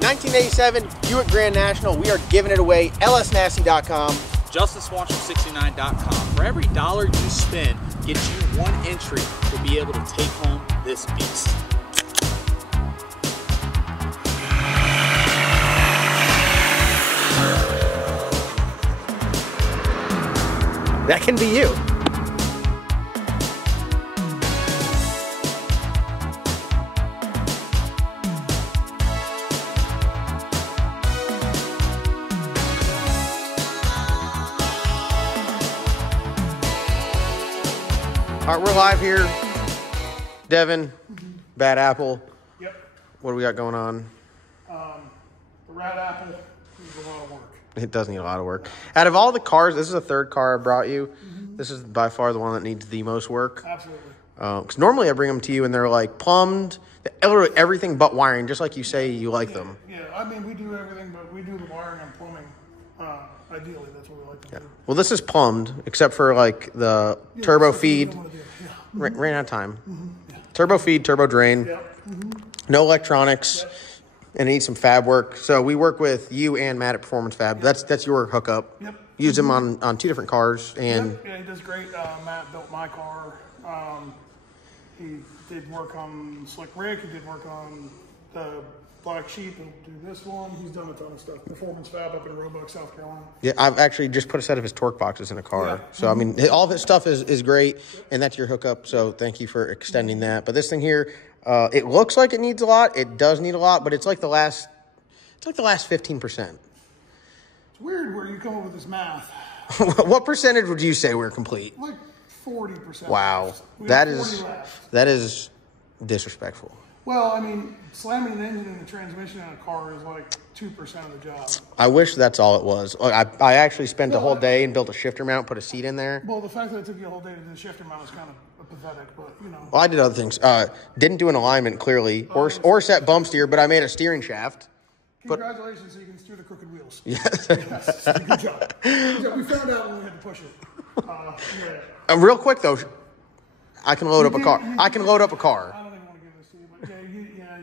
1987 Buick Grand National. We are giving it away. lsnasty.com. JustinSwanstrom69.com. For every dollar you spend, gets you one entry to be able to take home this beast. That can be you. All right, we're live here. Devin, Bad Apple. Yep. What do we got going on? The Rat Apple needs a lot of work. It does need a lot of work. Out of all the cars, this is the third car I brought you. This is by far the one that needs the most work. Absolutely. Because normally I bring them to you and they're like plumbed, everything but wiring, just like you say you like them. Yeah, I mean, we do everything, but we do the wiring and plumbing. Ideally, that's what we like to do. Well, this is plumbed, except for like the turbo feed. Ran out of time. Turbo feed, turbo drain. No electronics. And it needs some fab work. So we work with you and Matt at Performance Fab. That's your hookup. Yep. Use him on two different cars. And yeah, he does great. Matt built my car. He did work on Slick Rick. He did work on the Black Sheep. He'll do this one. He's done a ton of stuff. Performance Fab up in Roebuck, South Carolina. yeah, I've actually just put a set of his torque boxes in a car. Yeah. So, I mean, all of his stuff is great. And that's your hookup. So thank you for extending that. But this thing here, it looks like it needs a lot. It does need a lot, but it's like the last 15%. It's weird where you come up with this math. What percentage would you say we're complete? Like 40%. Wow. That is disrespectful. Well, I mean, slamming an engine and a transmission in a car is like 2% of the job. I wish that's all it was. I actually spent a whole day and built a shifter mount, put a seat in there. Well, the fact that it took you a whole day to do the shifter mount is kind of pathetic, but, you know. Well, I did other things. Didn't do an alignment, clearly, or set bump steer, but I made a steering shaft. Congratulations, so you can steer the crooked wheels. Yes. Yes. Good job. Good job. We found out when we had to push it. Yeah. Real quick, though, I can load up a car. I can load up a car. I don't even want to give this to you, but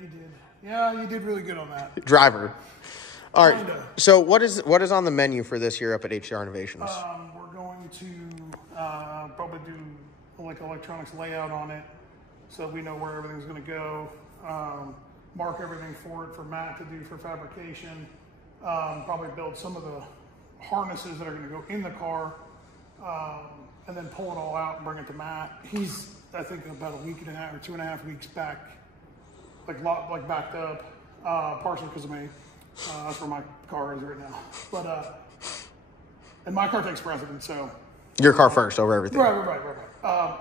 you did. Yeah, you did really good on that. Driver. All right. So what is on the menu for this year up at HCR Innovations? We're going to probably do like electronics layout on it, so we know where everything's going to go. Mark everything for it for Matt to do for fabrication. Probably build some of the harnesses that are going to go in the car, and then pull it all out and bring it to Matt. He's, I think, about a week and a half or 2.5 weeks back, like backed up, partially because of me. That's where my car is right now. But and my car takes precedence, so. Your car first over everything. Right.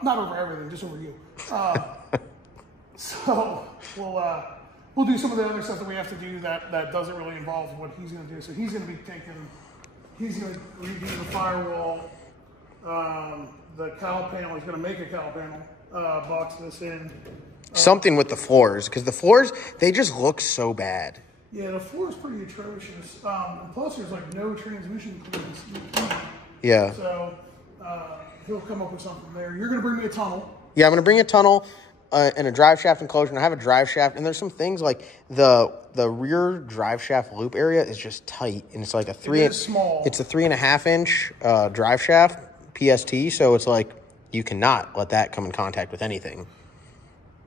Not over everything, just over you. So we'll do some of the other stuff that we have to do that doesn't really involve what he's going to do. So he's going to be he's going to redo the firewall, the cowl panel. He's going to make a cowl panel, box this in. Something with the floors, because the floors, they just look so bad. Yeah, the floor is pretty atrocious. Plus, there's like no transmission clearance. Yeah. So he'll come up with something there. You're going to bring me a tunnel. Yeah, I'm going to bring a tunnel and a drive shaft enclosure. And I have a drive shaft, and there's some things like the rear drive shaft loop area is just tight, and it's like a small. It's a 3.5 inch drive shaft PST, so it's like you cannot let that come in contact with anything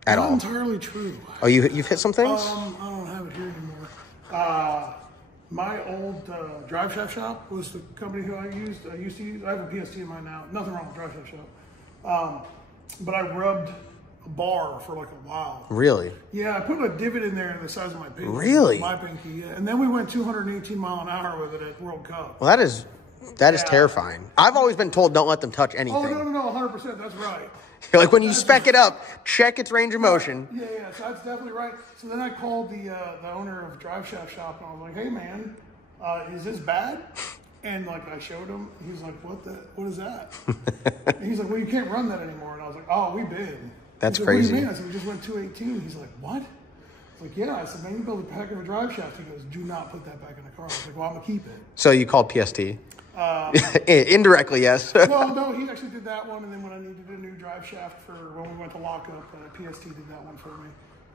at all. Not entirely true. Oh, you've hit some things? I don't have it here anymore. My old drive shaft shop was the company who I used to use. I have a PST in mine now. Nothing wrong with drive shaft shop. But I rubbed a bar for like a while. Really? Yeah, I put a divot in there the size of my pinky. Really? My pinky, yeah. And then we went 218 mile an hour with it at World Cup. Well, that is terrifying. I've always been told don't let them touch anything. Oh, no, 100%. That's right. Like when you spec it up, check its range of motion. Yeah, so that's definitely right. So then I called the owner of Drive Shaft Shop, and I was like, hey, man, is this bad? And like I showed him, he's like, what is that? And he's like, well, you can't run that anymore. And I was like, oh, we did. That's like, crazy. What do you mean? I said, we just went 218. He's like, what? I was like, yeah. I said, man, you build a pack of a drive shaft. He goes, do not put that back in the car. I was like, well, I'm gonna keep it. So you called PST? Indirectly, yes. Well, no, he actually did that one, and then when I needed a new drive shaft for when we went to lockup, PST did that one for me.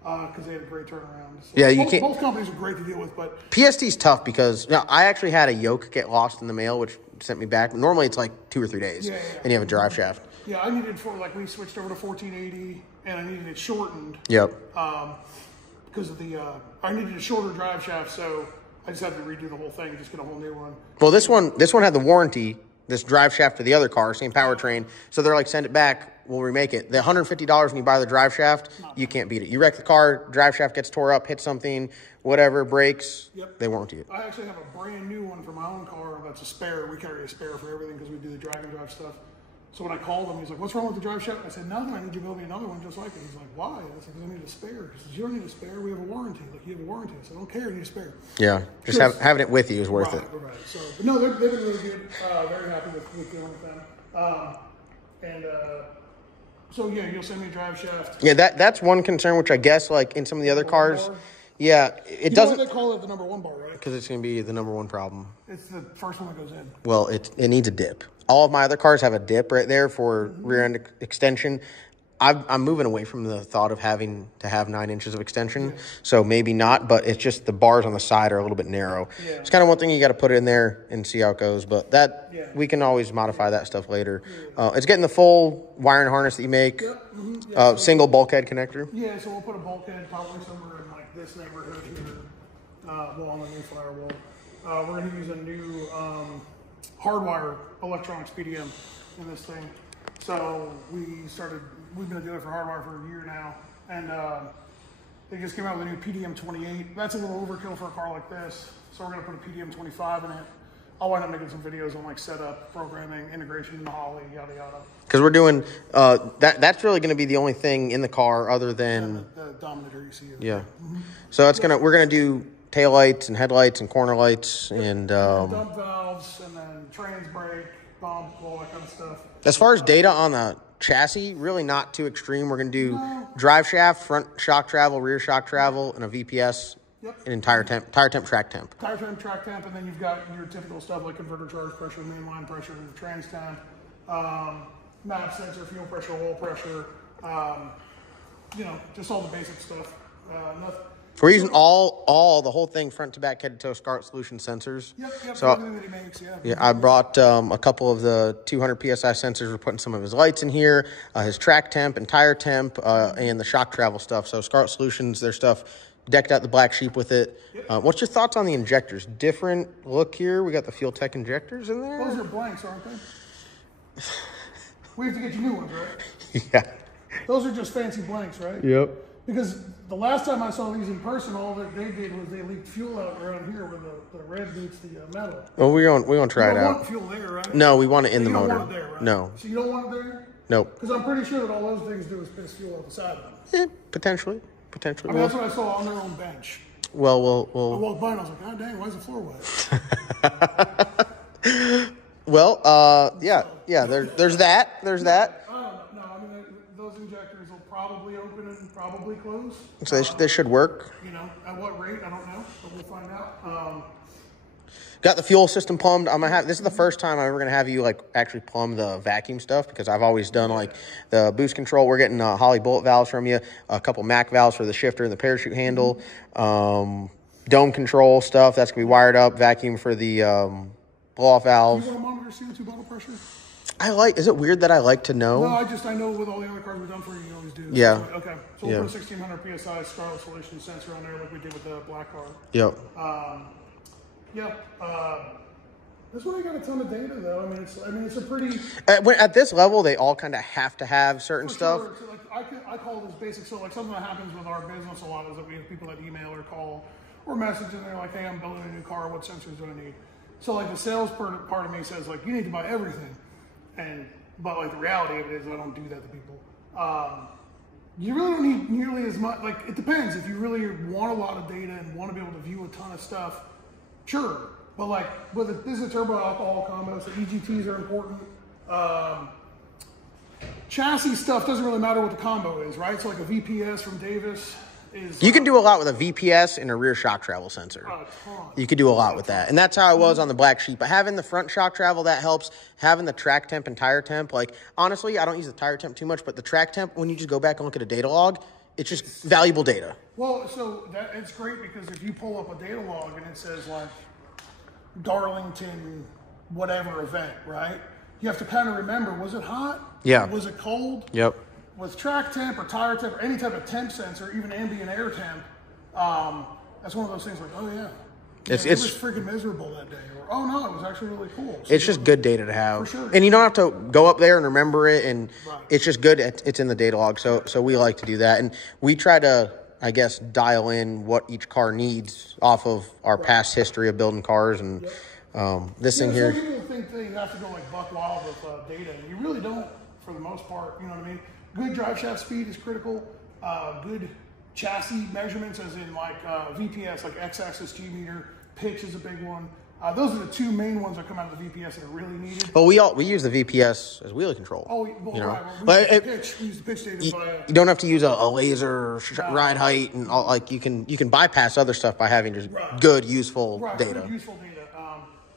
because they had a great turnaround. So Yeah, you can't. Both companies are great to deal with, but PST's tough because I actually had a yoke get lost in the mail, which sent me back. Normally it's like 2 or 3 days, and you have a drive shaft. Yeah, I needed we switched over to 1480, and I needed it shortened. Yep. Because of I needed a shorter drive shaft, so I just had to redo the whole thing and just get a whole new one. Well, this one had the warranty. This drive shaft for the other car, same powertrain. So they're like, send it back, we'll remake it. The $150 when you buy the drive shaft, you can't beat it. You wreck the car, drive shaft gets tore up, hit something, whatever, breaks, they warranty it. I actually have a brand new one for my own car that's a spare. We carry a spare for everything because we do the drag and drive stuff. So when I called him, he's like, what's wrong with the drive shaft? I said, nothing, I need you to build me another one just like it. He's like, why? I said, because I need a spare. He says, you don't need a spare, we have a warranty. Like, you have a warranty. I said, I don't care, I need a spare. Yeah, just having it with you is worth it. Right. So, but no, they've been really good. Very happy with dealing with them. So yeah, you'll send me a drive shaft. Yeah, that's one concern, which I guess like in some of the other cars, yeah, it doesn't. They call it the #1 bar, right? Because it's going to be the #1 problem. It's the first one that goes in. Well, it needs a dip. All of my other cars have a dip right there for rear end extension. I'm moving away from the thought of having to have 9 inches of extension, so maybe not, but it's just the bars on the side are a little bit narrow. Yeah. It's kind of one thing you got to put it in there and see how it goes, but we can always modify that stuff later. It's getting the full wiring harness that you make, single bulkhead connector. Yeah, so we'll put a bulkhead probably somewhere in like this neighborhood here, on the new firewall. We're going to use a new hardwire electronics PDM in this thing. So we've been doing it for hardwire for a year now, and they just came out with a new PDM 28. That's a little overkill for a car like this, so we're going to put a PDM 25 in it. I'll wind up making some videos on like setup, programming, integration into HOLLEY, yada yada. Because we're doing that's really going to be the only thing in the car other than the Dominator you see. Yeah. So we're going to do taillights and headlights and corner lights and dump valves and then trans brake, bump, all that kind of stuff. As far as data on the chassis, really not too extreme. We're going to do drive shaft, front shock travel, rear shock travel, and a VPS, and tire temp, track temp. Tire temp, track temp, and then you've got your typical stuff like converter charge pressure, mainline pressure, trans temp, map sensor, fuel pressure, oil pressure, just all the basic stuff. We're using all the whole thing front to back, head to toe, Scarlet Solution sensors. Yep, so everything that he makes, I brought a couple of the 200 PSI sensors. We're putting some of his lights in here, his track temp and tire temp, and the shock travel stuff. So Scarlet Solutions, their stuff, decked out the black sheep with it. What's your thoughts on the injectors? Different look here. We got the Fuel Tech injectors in there. Those are blanks, aren't they? We have to get you new ones, right? Yeah. Those are just fancy blanks, right? Yep. Because the last time I saw these in person, all that they did was they leaked fuel out around here where the red meets the metal. Well, we're gonna try it out. You don't want fuel there, right? No, we want it in the motor. You don't want it there, right? No. So you don't want it there? Nope. Because I'm pretty sure that all those things do is piss fuel out the side of them. Potentially. I mean, that's what I saw on their own bench. Well, I walked by and I was like, God dang, why is the floor wet? Well, there's that. There's that. No, I mean, those injectors will probably open and probably close. So they should work. At what rate, I don't know, but we'll find out. Got the fuel system plumbed. This is the first time I'm ever gonna have you like actually plumb the vacuum stuff, because I've always done like the boost control. We're getting HOLLEY bullet valves from you, a couple Mac valves for the shifter and the parachute handle, dome control stuff that's gonna be wired up, vacuum for the blow off valve. Do you want to monitor CO2 bottle pressure? Is it weird that I like to know? No, I know with all the other cars we've done for you, you always do. Yeah. Okay. So we'll put a 1600 PSI Scarlet Solution sensor on there like we did with the black car. Yep. This one I got a ton of data though. I mean, it's a pretty. At this level, they all kind of have to have certain stuff. Sure. So I call this basic. So like something that happens with our business a lot is that we have people that email or call or message and they're like, hey, I'm building a new car. What sensors do I need? So like the sales part of me says like, you need to buy everything. But like the reality of it is I don't do that to people. You really don't need nearly as much. Like it depends. If you really want a lot of data and want to be able to view a ton of stuff, sure. But like this is a turbo alcohol combo, so EGTs are important. Chassis stuff doesn't really matter what the combo is, right? So like a VPS from Davis is. You can do a lot with a VPS and a rear shock travel sensor. You could do a lot with that. And that's how I was on the black sheep. But having the front shock travel, that helps. Having the track temp and tire temp, like honestly, I don't use the tire temp too much, but the track temp, when you just go back and look at a data log, it's just valuable data. Well, so it's great because if you pull up a data log and it says like Darlington whatever event, right? You have to kind of remember, was it hot? Yeah. Was it cold? Yep. With track temp or tire temp or any type of temp sensor, even ambient air temp, that's one of those things like, oh yeah, it was freaking miserable that day. Or, oh no, it was actually really cool. So it's just good data to have. For sure. And you don't have to go up there and remember it, and it's just good. It's in the data log, so we like to do that. And we try to, I guess, dial in what each car needs off of our past history of building cars. And this thing here. Some people think that you have to go like buck wild with data, and you really don't for the most part. You know what I mean? Good drive shaft speed is critical. Good chassis measurements, as in like VPS, like x-axis G meter, pitch is a big one. Those are the two main ones that come out of the VPS that are really needed. But we use the VPS as wheelie control. Oh, well, you know? right. We use the pitch data. You don't have to use a laser ride height and all, like you can bypass other stuff by having just good useful data. Good, useful data.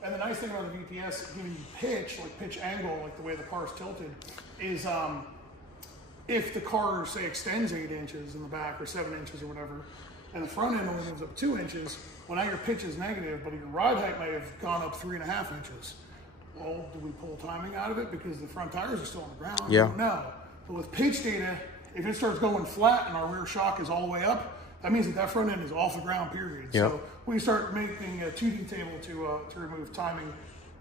And the nice thing about the VPS giving you pitch, like pitch angle, like the way the car is tilted, is if the car, say, extends 8 inches in the back or 7 inches or whatever, and the front end only moves up 2 inches, well, now your pitch is negative, but your ride height may have gone up 3.5 inches. Well, do we pull timing out of it because the front tires are still on the ground? Yeah. No. But with pitch data, if it starts going flat and our rear shock is all the way up, that means that front end is off the ground, period. Yep. So we start making a 2D table to remove timing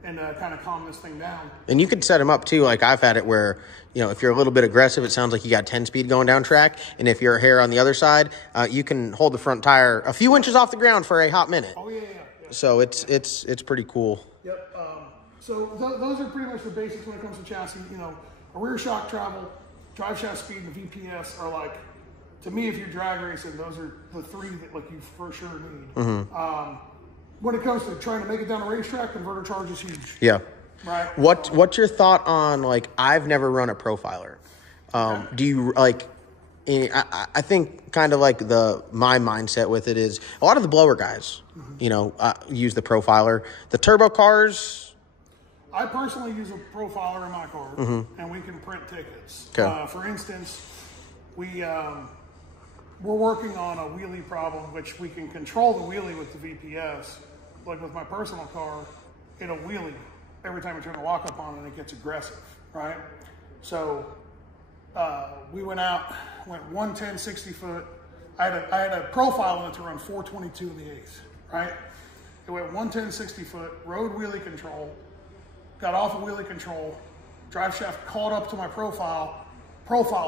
and kind of calm this thing down. And you can set them up too. Like I've had it where, you know, if you're a little bit aggressive, it sounds like you got 10 speed going down track. And if you're a hair on the other side, you can hold the front tire a few inches off the ground for a hot minute. Oh yeah. So it's pretty cool. Yep. So those are pretty much the basics when it comes to chassis. You know, a rear shock travel, drive shaft speed, and the VPS are like, to me, if you're drag racing, those are the three that like you for sure need. When it comes to trying to make it down a racetrack, converter charge is huge. Yeah. Right. What's your thought on, like, I've never run a profiler. Do you like? I think kind of like my mindset with it is a lot of the blower guys, you know, use the profiler. The turbo cars. I personally use a profiler in my car, and we can print tickets. Okay. For instance, we're working on a wheelie problem, which we can control the wheelie with the VPS. Like with my personal car, it'll wheelie every time you turn the lockup on and it gets aggressive, right? So we went 110, 60 foot. I had a profile in it to run 422 in the 8th, right? It went 110, 60 foot, road wheelie control, got off of wheelie control, drive shaft caught up to my profile,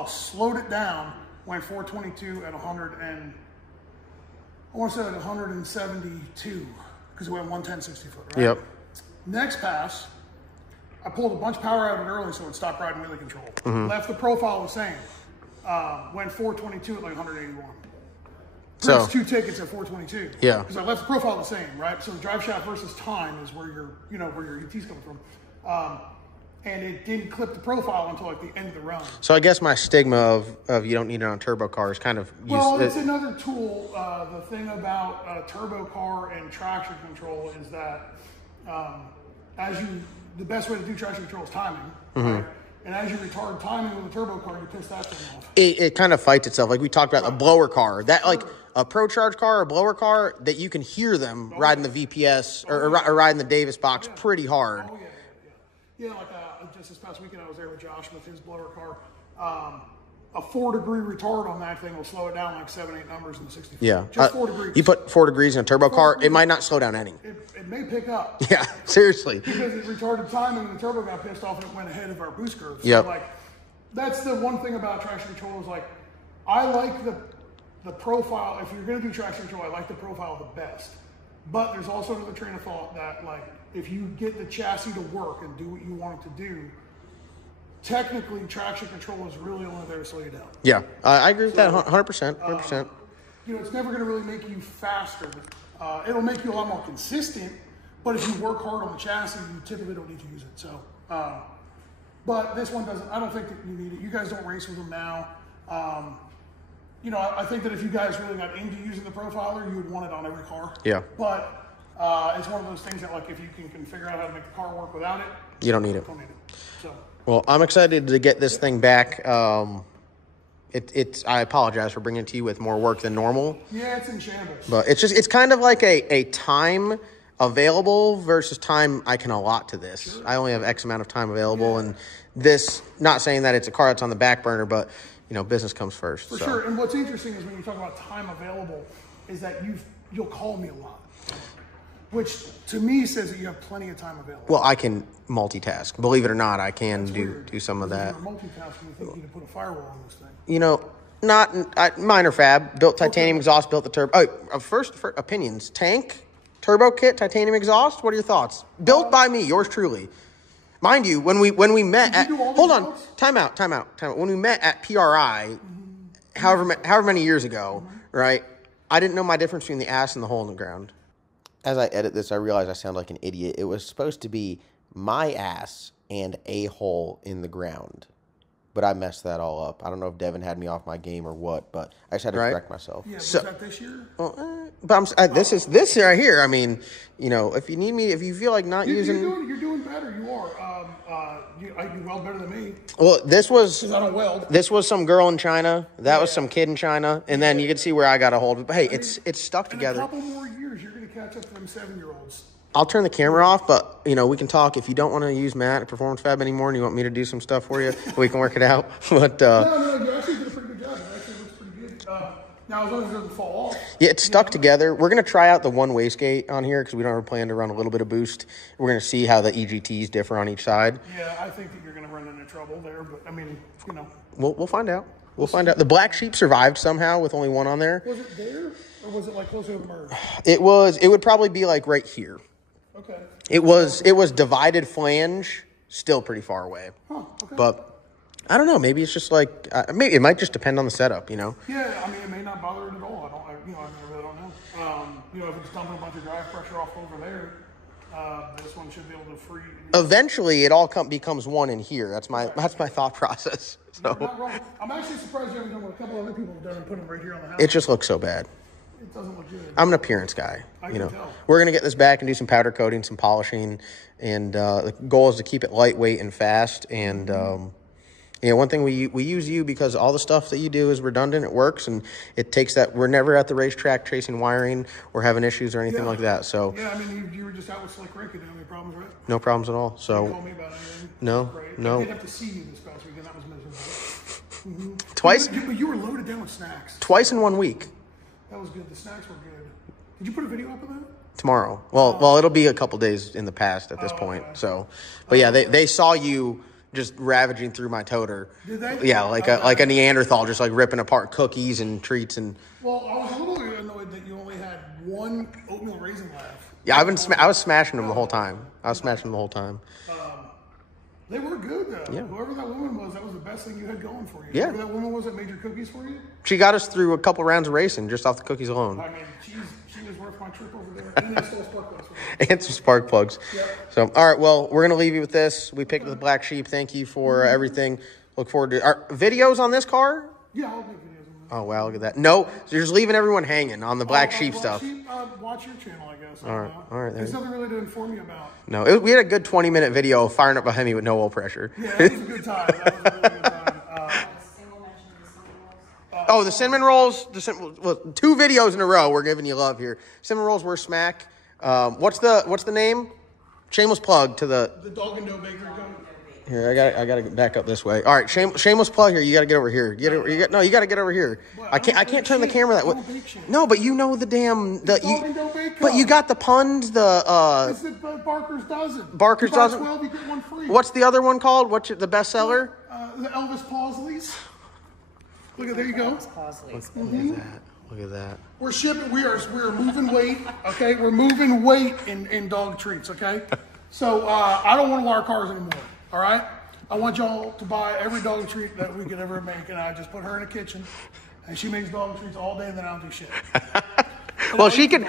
slowed it down, went 422 at 172, because it went 110, 60 foot, right? Yep. Next pass, I pulled a bunch of power out of it early so it stopped riding wheelie control. Left the profile the same. Went 422 at like 181. So 2 tickets at 422. Yeah. Because I left the profile the same, right? So the drive shaft versus time is where your ET's coming from. And it didn't clip the profile until like the end of the run. So I guess my stigma of you don't need it on turbo cars kind of it's another tool. The thing about a turbo car and traction control is that the best way to do traction control is timing. Right? And as you retard timing with a turbo car, you piss that thing off. It kind of fights itself. Like we talked about a blower car. That like a Pro Charge car or a blower car that you can hear them riding the VPS or riding the Davis box pretty hard. Oh, yeah. Yeah, like just this past weekend I was there with Josh with his blower car. A 4-degree retard on that thing will slow it down like 7-8 numbers in the 60 feet. Yeah. Just 4 degrees. You put 4 degrees in a turbo car, it might not slow down any. It may pick up. Yeah, seriously. Because it retarded timing and the turbo got pissed off and it went ahead of our boost curve. So yep. like, that's the one thing about traction control is like, I like the profile. If you're going to do traction control, I like the profile the best. But there's also another train of thought that like, if you get the chassis to work and do what you want it to do, technically traction control is really only there to slow you down. Yeah, I agree with that 100%. 100%. You know, it's never going to really make you faster. It'll make you a lot more consistent, but if you work hard on the chassis, you typically don't need to use it. So, but this one doesn't, I don't think that you need it. You guys don't race with them now. You know, I think that if you guys really got into using the profiler, you would want it on every car. Yeah. But it's one of those things that, like, if you can figure out how to make the car work without it, you don't need it. Don't need it. So. Well, I'm excited to get this thing back. I apologize for bringing it to you with more work than normal. Yeah, it's in shambles. But it's kind of like a time available versus time I can allot to this. Sure. I only have X amount of time available, and this, not saying that it's a car that's on the back burner, but business comes first. For sure. And what's interesting is when you talk about time available, is that you'll call me a lot, which to me says that you have plenty of time available. Well, I can multitask. Believe it or not, I can do some of that. You're multitasking, you think you can put a firewall on this thing. Not minor fab. Built titanium exhaust, built the turbo. Oh, first for opinions. Tank, turbo kit, titanium exhaust. What are your thoughts? Built by me, yours truly. Mind you, when we met at, hold on, time out. When we met at PRI, however many years ago, right? I didn't know my difference between the ass and the hole in the ground. As I edit this, I realize I sound like an idiot. It was supposed to be my ass and a hole in the ground. But I messed that all up. I don't know if Devin had me off my game or what, but I just had to correct myself. Yeah, was that this year? Well, but this is this right here. I mean, if you need me, if you feel like not using... You're doing better. You are. You weld better than me. Well, this was... I don't weld. This was some girl in China. That was some kid in China. And then you can see where I got a hold of it. But hey, it's stuck together. In a couple more years, you're going to catch up to them 7-year-olds. I'll turn the camera off, but, we can talk. If you don't want to use Matt at Performance Fab anymore and you want me to do some stuff for you, we can work it out. But No, you actually did a pretty good job. It actually looks pretty good. Now, as long as it doesn't fall off. Yeah, it's stuck together. We're going to try out the one wastegate on here because we don't have a plan to run a little bit of boost. We're going to see how the EGTs differ on each side. Yeah, I think that you're going to run into trouble there, but, We'll find out. We'll find out. The Black Sheep survived somehow with only one on there. Was it there, or was it, closer to the merge? It would probably be, right here. Okay. It was divided flange, still pretty far away. Huh, okay. But I don't know. Maybe it's just maybe it might just depend on the setup, Yeah, it may not bother it at all. I really don't know. If it's dumping a bunch of drive pressure off over there, this one should be able to free. Eventually, it all becomes one in here. That's my thought process. So you're not wrong. I'm actually surprised you haven't done what a couple other people have done and put them right here on the house. It just looks so bad. It doesn't look good. I'm an appearance guy. I can tell. We're going to get this back and do some powder coating, some polishing, and the goal is to keep it lightweight and fast. And one thing we use you because all the stuff that you do is redundant. It works, and it takes that. We're never at the racetrack chasing wiring or having issues or anything like that. So you were just out with Slick Rick. You didn't have any problems, right? No problems at all. So you called me about anything. No. I did have to see you this past weekend. That was miserable. Twice. But you were loaded down with snacks. Twice in 1 week. That was good. The snacks were good. Did you put a video up of that? Tomorrow. Well, it'll be a couple days in the past at this point. Okay. So, but yeah, they saw you just ravaging through my toter. Did they? Yeah, like a Neanderthal, just ripping apart cookies and treats and. Well, I was a little annoyed that you only had one oatmeal raisin left. Yeah, I was smashing them the whole time. They were good, though. Yeah. Whoever that woman was, that was the best thing you had going for you. Yeah. Whoever that woman was that made your cookies for you? She got us through a couple rounds of racing just off the cookies alone. I mean, she was worth my trip over there. And they stole spark plugs for me. And some spark plugs. Yep. So, all right, well, we're going to leave you with this. We picked up the Black Sheep. Thank you for everything. Look forward to our videos on this car. Yeah, I'll make videos on that. Oh, wow, look at that. No, so you're just leaving everyone hanging on the Black Sheep stuff. Watch your channel, I guess. All right. There's nothing really to inform you about. No, we had a good 20-minute video firing up behind me with no oil pressure. Yeah, that was a good time. The cinnamon rolls. Two videos in a row. We're giving you love here. Cinnamon rolls were smack. What's the name? Shameless plug to the Dog and Dough Bakery. Here, I gotta back up this way. All right, shameless plug here. You gotta get over here. You gotta get over here. I can't turn the camera that way. No, but you know the damn But you got the puns. It's the Barker's Dozen. Barker's Dozen. 12, you get one free. What's the other one called? What's the bestseller? The Elvis Pausley's. There you go. Look at that. We're shipping. We are moving weight. Okay, we're moving weight in dog treats. Okay, so I don't want to wire cars anymore. All right, I want y'all to buy every dog treat that we could ever make, and I just put her in the kitchen, and she makes dog treats all day, and then I don't do shit. Well, she could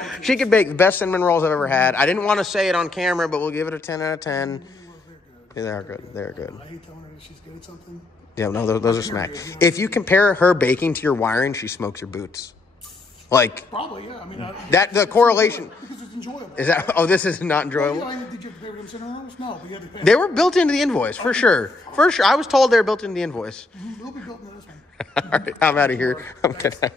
bake the best cinnamon rolls I've ever had. I didn't want to say it on camera, but we'll give it a 10 out of 10. Yeah, they're good. They're good. I hate telling her that she's good at something. Yeah, no, those are smack. If you compare her baking to your wiring, she smokes your boots. Probably, yeah. I mean, the correlation. Because it's enjoyable. Is that? Oh, this is not enjoyable. Did you pay for them cinnamon rolls? No, but you had to pay. They were built into the invoice for sure. I was told they were built into the invoice. They'll be built into this one. All right, I'm out of here. I'm kidding.